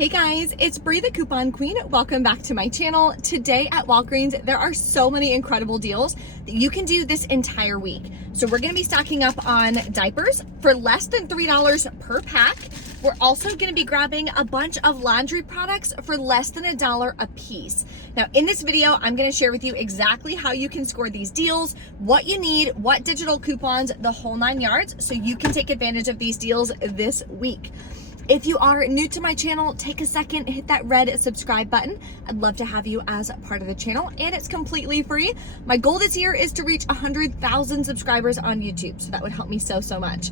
Hey guys, it's Bree the Coupon Queen. Welcome back to my channel. Today at Walgreens, there are so many incredible deals that you can do this entire week. So we're gonna be stocking up on diapers for less than $3 per pack. We're also gonna be grabbing a bunch of laundry products for less than $1 a piece. Now in this video, I'm gonna share with you exactly how you can score these deals, what you need, what digital coupons, the whole 9 yards, so you can take advantage of these deals this week. If you are new to my channel, take a second, hit that red subscribe button. I'd love to have you as part of the channel, and it's completely free. My goal this year is to reach 100,000 subscribers on YouTube, so that would help me so much.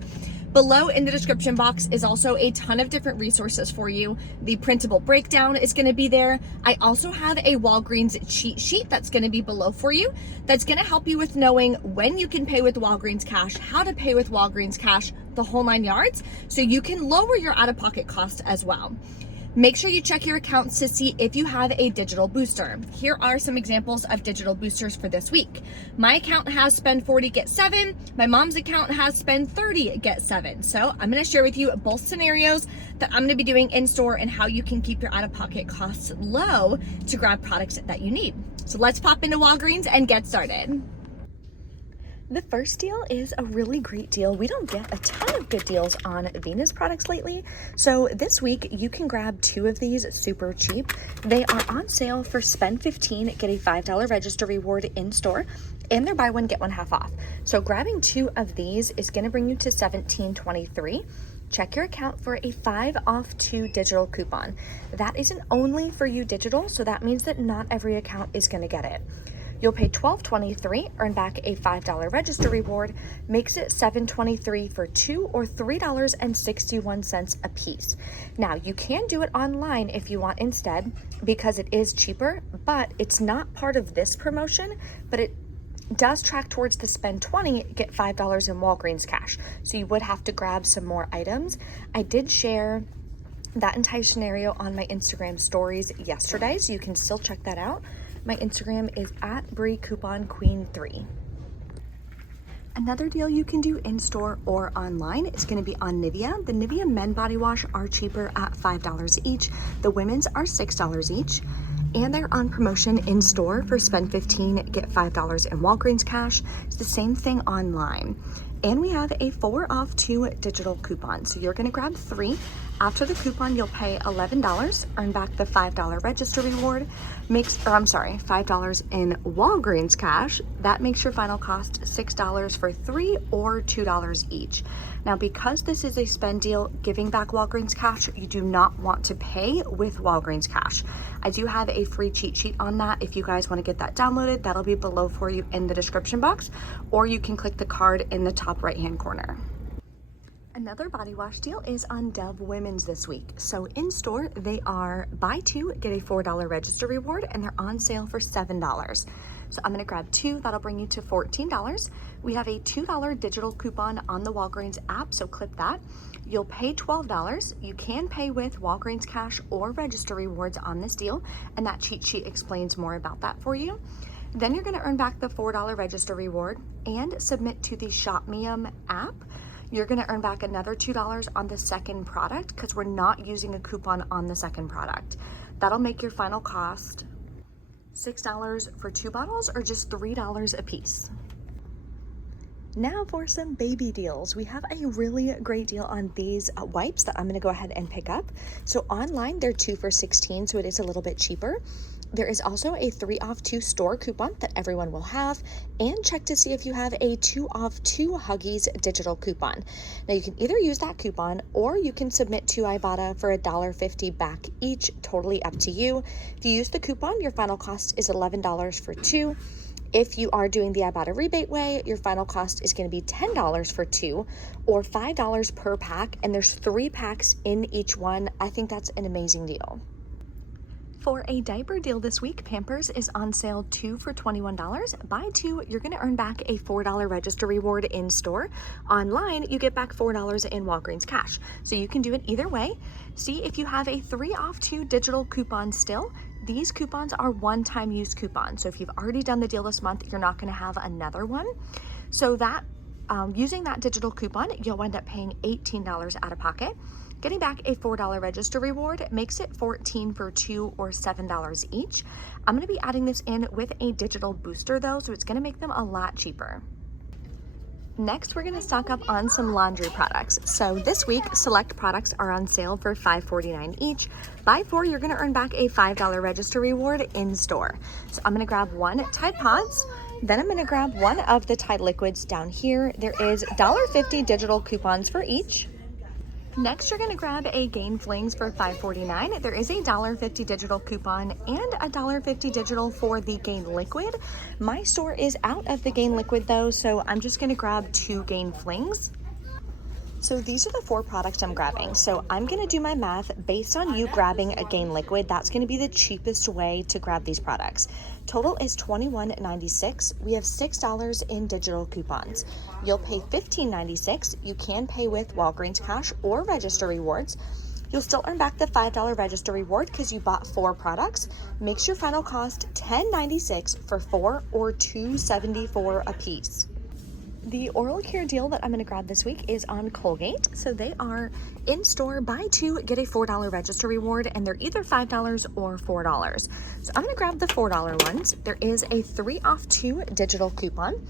Below in the description box is also a ton of different resources for you. The printable breakdown is gonna be there. I also have a Walgreens cheat sheet that's gonna be below for you. That's gonna help you with knowing when you can pay with Walgreens Cash, how to pay with Walgreens Cash, the whole 9 yards, so you can lower your out-of-pocket costs as well. Make sure you check your accounts to see if you have a digital booster. Here are some examples of digital boosters for this week. My account has spend 40, get 7. My mom's account has spend 30, get 7. So I'm gonna share with you both scenarios that I'm gonna be doing in store and how you can keep your out-of-pocket costs low to grab products that you need. So let's pop into Walgreens and get started. The first deal is a really great deal. We don't get a ton of good deals on Venus products lately. So this week you can grab 2 of these super cheap. They are on sale for spend 15, get a $5 register reward in store, and they're buy one, get one half off. So grabbing 2 of these is gonna bring you to $17.23. Check your account for a 5 off 2 digital coupon. That isn't only for you digital, so that means that not every account is gonna get it. You'll pay $12.23, earn back a $5 register reward, makes it $7.23 for 2 or $3.61 a piece. Now, you can do it online if you want instead, because it is cheaper, but it's not part of this promotion, but it does track towards the spend 20, get $5 in Walgreens Cash. So you would have to grab some more items. I did share that entire scenario on my Instagram stories yesterday, so you can still check that out. My Instagram is at Bree Coupon Queen 3. Another deal you can do in store or online is going to be on Nivea. The Nivea men body wash are cheaper at $5 each. The women's are $6 each. And they're on promotion in store for spend 15, get $5 in Walgreens Cash. It's the same thing online. And we have a 4 off 2 digital coupon. So you're gonna grab 3. After the coupon, you'll pay $11, earn back the $5 register reward, $5 in Walgreens Cash. That makes your final cost $6 for 3 or $2 each. Now, because this is a spend deal, giving back Walgreens Cash, you do not want to pay with Walgreens Cash. I do have a free cheat sheet on that. If you guys want to get that downloaded, that'll be below for you in the description box, or you can click the card in the top right-hand corner. Another body wash deal is on Dove Women's this week. So in store, they are buy 2, get a $4 register reward, and they're on sale for $7. So I'm gonna grab 2, that'll bring you to $14. We have a $2 digital coupon on the Walgreens app, so click that. You'll pay $12. You can pay with Walgreens Cash or register rewards on this deal, and that cheat sheet explains more about that for you. Then you're gonna earn back the $4 register reward and submit to the ShopMeum app. You're gonna earn back another $2 on the second product because we're not using a coupon on the second product. That'll make your final cost $6 for 2 bottles or just $3 a piece. Now for some baby deals. We have a really great deal on these wipes that I'm gonna go ahead and pick up. So online, they're 2 for $16, so it is a little bit cheaper. There is also a 3 off 2 store coupon that everyone will have, and check to see if you have a 2 off 2 Huggies digital coupon. Now you can either use that coupon or you can submit to Ibotta for $1.50 back each, totally up to you. If you use the coupon, your final cost is $11 for 2. If you are doing the Ibotta rebate way, your final cost is going to be $10 for 2 or $5 per pack, and there's 3 packs in each one. I think that's an amazing deal. For a diaper deal this week, Pampers is on sale 2 for $21. Buy 2, you're gonna earn back a $4 register reward in store. Online, you get back $4 in Walgreens Cash. So you can do it either way. See if you have a 3 off 2 digital coupon still. These coupons are one-time use coupons. So if you've already done the deal this month, you're not gonna have another one. So that using that digital coupon, you'll wind up paying $18 out of pocket. Getting back a $4 register reward makes it 14 for $2 or $7 each. I'm going to be adding this in with a digital booster though, so it's going to make them a lot cheaper. Next, we're gonna stock up on some laundry products. So this week, select products are on sale for $5.49 each. Buy 4, you're gonna earn back a $5 register reward in store. So I'm gonna grab 1 Tide Pods, then I'm gonna grab 1 of the Tide liquids down here. There is $1.50 digital coupons for each. Next, you're gonna grab a Gain Flings for $5.49. There is a $1.50 digital coupon and a $1.50 digital for the Gain Liquid. My store is out of the Gain Liquid though, so I'm just gonna grab 2 Gain Flings. So these are the 4 products I'm grabbing. So I'm gonna do my math based on you grabbing a Gain Liquid. That's gonna be the cheapest way to grab these products. Total is $21.96. We have $6 in digital coupons. You'll pay $15.96. You can pay with Walgreens cash or register rewards. You'll still earn back the $5 register reward because you bought 4 products. Makes your final cost $10.96 for 4 or $2.74 a piece. The oral care deal that I'm going to grab this week is on Colgate. So they are in store, buy 2, get a $4 register reward, and they're either $5 or $4. So I'm going to grab the $4 ones. There is a 3 off 2 digital coupon.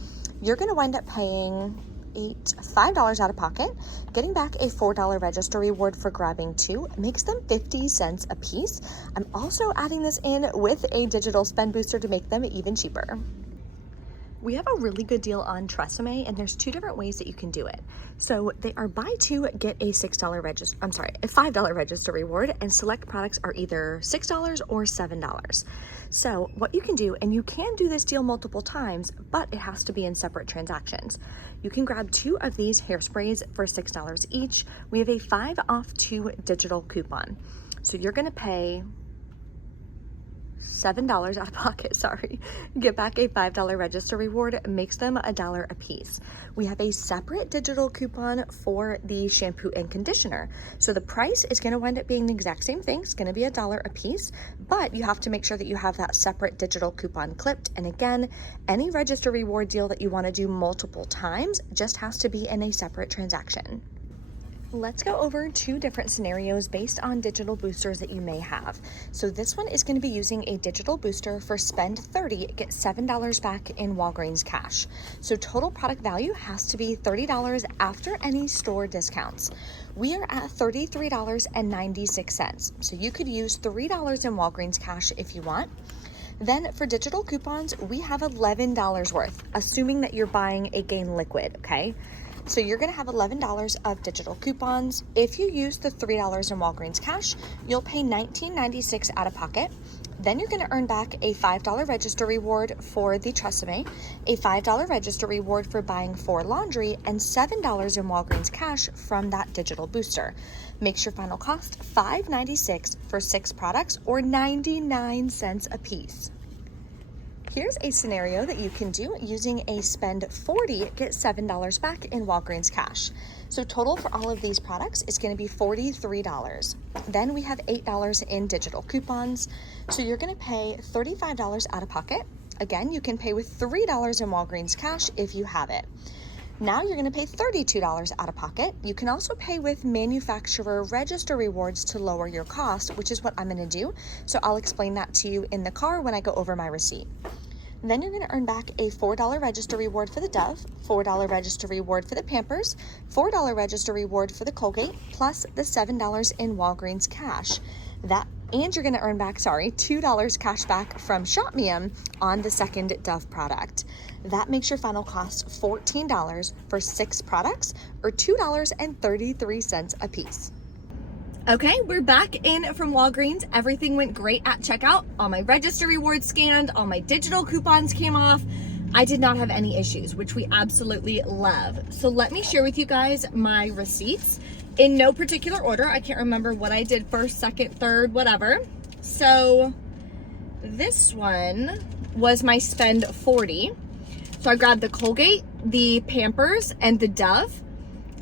You're going to wind up paying $5 out of pocket. Getting back a $4 register reward for grabbing 2 makes them 50 cents a piece. I'm also adding this in with a digital spend booster to make them even cheaper. We have a really good deal on Tresemme, and there's 2 different ways that you can do it. So they are buy 2, get a a $5 register reward, and select products are either $6 or $7. So what you can do, and you can do this deal multiple times, but it has to be in separate transactions. You can grab 2 of these hairsprays for $6 each. We have a 5 off 2 digital coupon. So you're gonna pay $7 out of pocket, sorry. Get back a $5 register reward, makes them $1 a piece. We have a separate digital coupon for the shampoo and conditioner. So the price is gonna wind up being the exact same thing. It's gonna be $1 a piece, but you have to make sure that you have that separate digital coupon clipped. And again, any register reward deal that you wanna do multiple times just has to be in a separate transaction. Let's go over 2 different scenarios based on digital boosters that you may have. So this one is going to be using a digital booster for spend 30, get $7 back in Walgreens cash. So total product value has to be $30 after any store discounts. We are at $33.96. So you could use $3 in Walgreens cash if you want. Then for digital coupons, we have $11 worth, assuming that you're buying a Gain Liquid, okay? So you're gonna have $11 of digital coupons. If you use the $3 in Walgreens cash, you'll pay $19.96 out of pocket. Then you're gonna earn back a $5 register reward for the Tresemme, a $5 register reward for buying 4 laundry, and $7 in Walgreens cash from that digital booster. Makes your final cost $5.96 for 6 products or 99 cents a piece. Here's a scenario that you can do using a spend 40, get $7 back in Walgreens cash. So total for all of these products is going to be $43. Then we have $8 in digital coupons. So you're going to pay $35 out of pocket. Again, you can pay with $3 in Walgreens cash if you have it. Now you're going to pay $32 out of pocket. You can also pay with manufacturer register rewards to lower your cost, which is what I'm going to do. So I'll explain that to you in the car when I go over my receipt. Then you're going to earn back a $4 register reward for the Dove, $4 register reward for the Pampers, $4 register reward for the Colgate, plus the $7 in Walgreens cash. And you're going to earn back, $2 cash back from ShopMium on the second Dove product. That makes your final cost $14 for 6 products or $2.33 a piece. Okay, we're back in from Walgreens. Everything went great at checkout. All my register rewards scanned, all my digital coupons came off. I did not have any issues, which we absolutely love. So let me share with you guys my receipts in no particular order. I can't remember what I did first, second, third, whatever. So this one was my spend 40. So I grabbed the Colgate, the Pampers, and the Dove.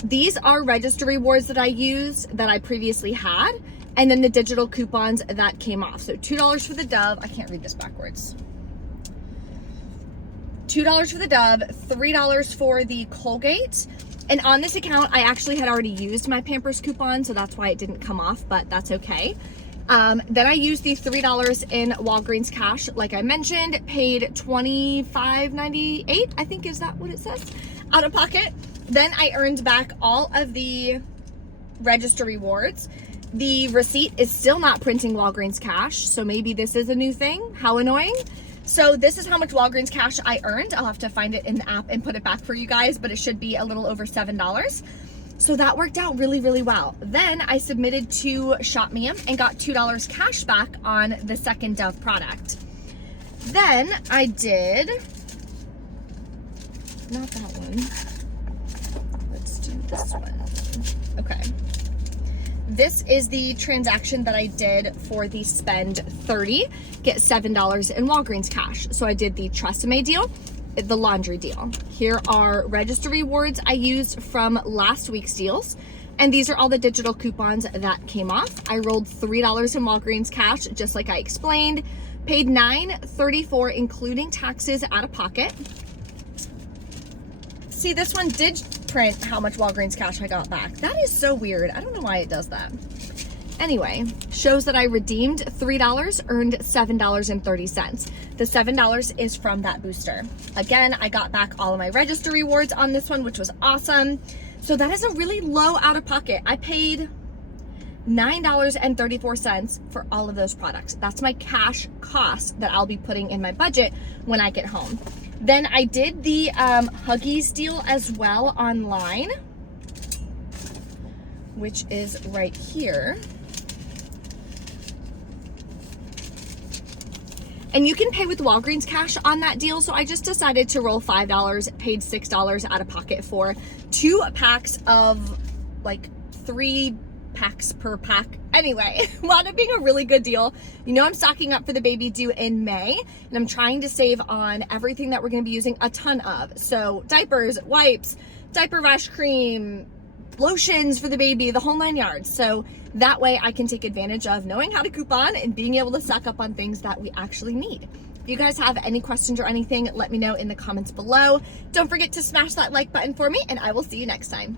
These are register rewards that I used that I previously had, and then the digital coupons that came off. So $2 for the Dove. I can't read this backwards. $2 for the Dove, $3 for the Colgate, And on this account, I actually had already used my Pampers coupon, so that's why it didn't come off, but that's okay. Then I used the $3 in Walgreens cash, like I mentioned, paid $25.98, I think is that what it says, out of pocket. Then I earned back all of the register rewards. The receipt is still not printing Walgreens cash, so maybe this is a new thing. How annoying. So this is how much Walgreens cash I earned. I'll have to find it in the app and put it back for you guys, but it should be a little over $7. So that worked out really, really well. Then I submitted to ShopMam and got $2 cash back on the second Dove product. Then I did, not that one. Let's do this one. Okay. This is the transaction that I did for the spend 30, get $7 in Walgreens cash. So I did the Tresemme deal, the laundry deal. Here are register rewards I used from last week's deals. And these are all the digital coupons that came off. I rolled $3 in Walgreens cash, just like I explained. Paid $9.34, including taxes out of pocket. See, this one did print how much Walgreens cash I got back. That is so weird. I don't know why it does that. Anyway, shows that I redeemed $3, earned $7.30. The $7 is from that booster. Again, I got back all of my register rewards on this one, which was awesome. So that is a really low out of pocket. I paid $9.34 for all of those products. That's my cash cost that I'll be putting in my budget when I get home. Then I did the Huggies deal as well online, which is right here. And you can pay with Walgreens cash on that deal. So I just decided to roll $5, paid $6 out of pocket for 2 packs of like 3 packs per pack. Anyway, wound up being a really good deal. You know, I'm stocking up for the baby due in May, and I'm trying to save on everything that we're going to be using a ton of. So diapers, wipes, diaper rash cream, lotions for the baby, the whole 9 yards. So that way I can take advantage of knowing how to coupon and being able to stock up on things that we actually need. If you guys have any questions or anything, let me know in the comments below. Don't forget to smash that like button for me, and I will see you next time.